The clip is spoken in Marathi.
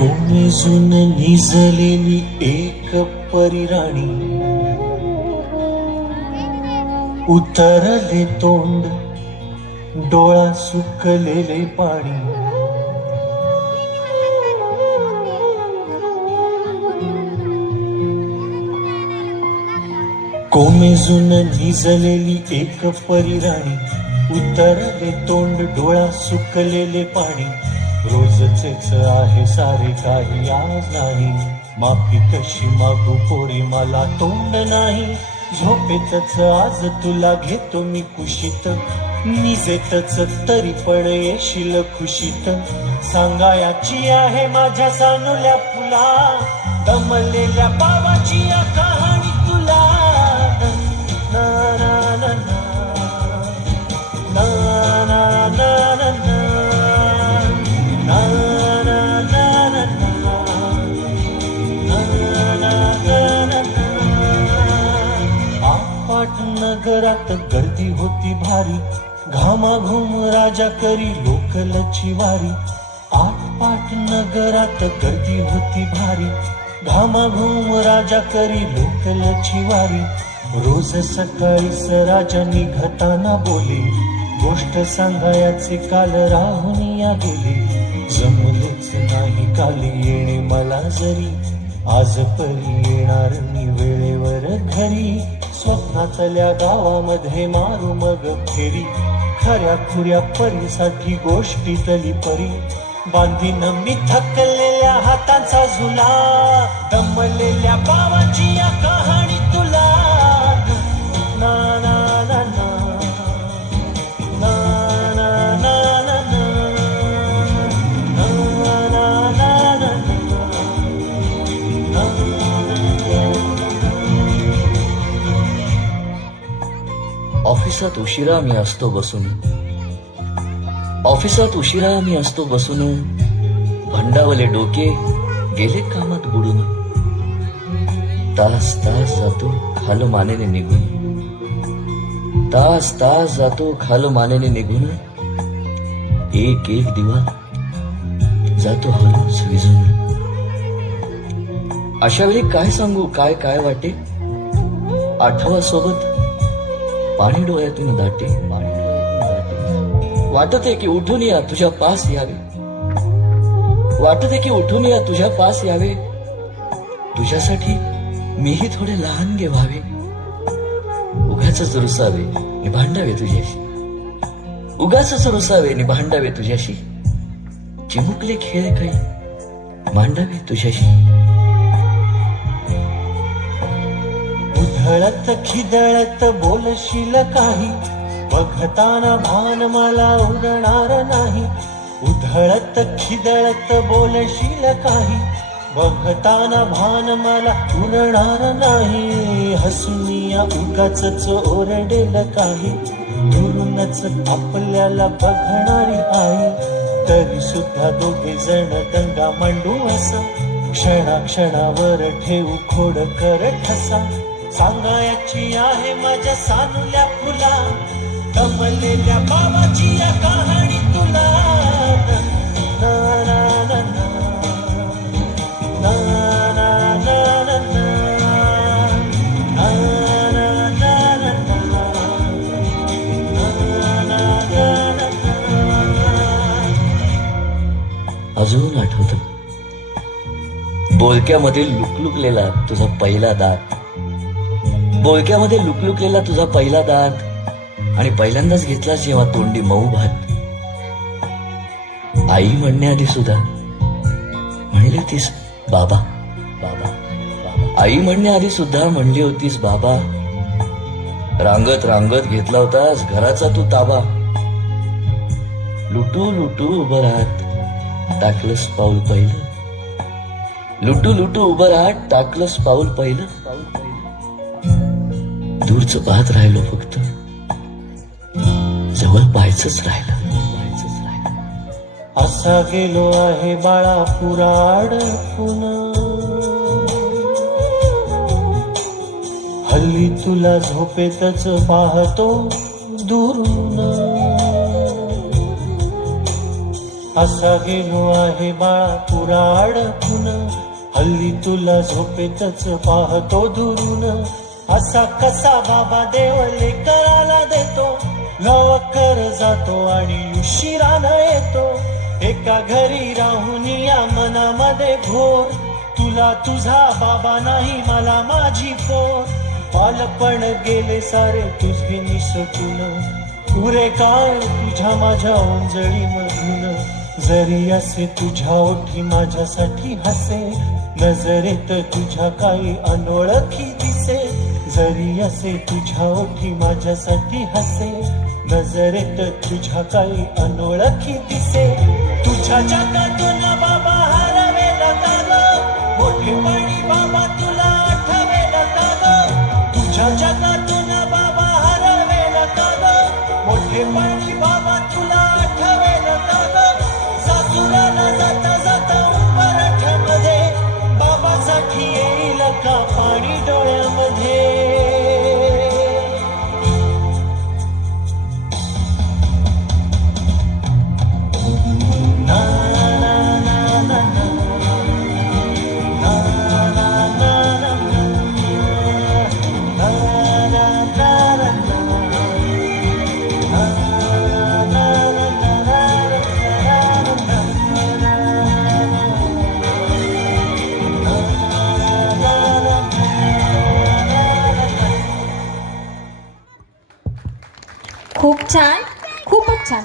कोमेजून निजलेली एक परिराणी, उतरले तोंड डोळा सुकलेले पाणी. कोमेजून निजलेली एक परिराणी, उतरले तोंड डोळा सुकलेले पाणी. रोजचेच आहे सारे काही आज नाही, माफी कशी मागू पोरी मला तोंड नाही. झोपेतच आज तुला घेतो मी कुशीत, निजेतच तरी पण येशील खुशीत. सांगायाची आहे माझ्या सानुल्या फुला, दमलेल्या बाबाची या कहाणी तुला. ना ना ना ना ना ना ना ना. नगरात गर्दी होती भारी, घामाघूम राजा करी लोकलची वारी. आटपाट नगरात गर्दी होती भारी, घामाघूम राजा करी लोकलची वारी. रोज सकाळीच राजा निघताना बोले, गोष्ट सांगायचे काल राहून या गेले. जमलेच नाही काल येणे मला जरी, आज परी येणार मी वेळेवर घरी. स्वप्नातल्या गावामध्ये मारू मग फेरी, खऱ्या खुऱ्या परीसाठी गोष्टीतली परी. बांधीन मी थकलेल्या हातांचा झुला, दमलेल्या बाबाची या कहाणी तुला. ना ना ना ना ना ना ना ना ना. ऑफिसात उशिरा मी असतो बसून, ऑफिसात उशिरा मी असतो बसून. भंडावले डोके गेले कामात बुडून. तास तास जातो खाल मानेने निघून, तास तास जातो खाल मानेने निघून. एक एक दिवा जातो हळूच विझून. अशा वेळी काय सांगू काय काय वाटे, आठवा सोबत पाणी डोळ्यातून दाटे. वाटते की उठून या तुझ्या पास यावे, वाटते की उठून या तुझ्या पास यावे. तुझ्यासाठी मीही थोडे लहान गे व्हावे. उगाचच रुसावे नि भांडावे तुझ्याशी, उगाचच रुसावे नि भांडावे तुझ्याशी. चिमुकले खेळ काही मांडावे तुझ्याशी. उधळत खिदळत बोलशील काही, बघताना भान मला उरणार नाही. उधळत खिदळत बोलशील काही, बघताना भान मला उरणार नाही. हसूनिया उगाचच ओरडेल काही, दुरूनच आपल्याला बघणारी आई. तरी सुद्धा दोघे जण दंगा मांडू असा, क्षणाक्षणावर ठेवू खोड कर ठसा. सांगायची आहे माझ्या सानुल्या फुला, दमलेल्या बाबाची या कहाणी तुला. ना ना ना ना ना ना ना ना ना. अजून आठवत बोलक्यामध्ये लुकलुकलेला तुझा पहिला दात, बोलक्यामध्ये लुकलुकलेला तुझा पहिला दात. आणि पहिल्यांदाच घेतला जेव्हा तोंडी मऊ भात. आई म्हणण्याआधी सुद्धा म्हणली होतीस बाबा बाबा बाबा. आई म्हणण्याआधी सुद्धा म्हणली होतीस बाबा. रांगत रांगत घेतला होतास घराचा तू ताबा. लुटू लुटू उभं राहत टाकलंस पाऊल पहिलं, लुटू लुटू उभं राहत टाकलंस पाऊल पहिलं. दूरच पाहत राहिलो फक्त, जवळ पाहायचंच राहिलं. असा गेलो आहे बाळा पुराड पुन्हा, हल्ली तुला झोपेतच पाहतो दुरून. असा गेलो आहे बाळा पुरा अडकून, हल्ली तुला झोपेतच पाहतो दुरून. असा कसा बाबा देव लेकराला देतो, लवकर जातो आणि उशिरानं येतो. एका घरी राहून या मनामध्ये घोर, तुला तुझा बाबा नाही मला माझी पोर. बालपण गेले सारे तुझे निसटून, पुरे काळ तुझ्या माझ्या ओंजळी मधून. जरी असे तुझ्या ओठी माझ्यासाठी हसे, नजरेत तुझ्या काही अनोळखी दिसे. जरी असे तुझ्या ओठी माझ्यासाठी हसे, नजरेत तुझ्या काही अनोळखी दिसे. तुझ्या जगातून बाबा हरवेला का ग, मोठेपणी बाबा तुला आठवेला का ग. तुझ्या जगातून बाबा हरवेला का ग, मोठेपणी बाबा तुला आठवेला का ग. सासुराला जाता जाता उंबरठ्यामध्ये, बाबासाठी येईल का पाणी डोळ्यामध्ये. खूप छान, खूपच छान.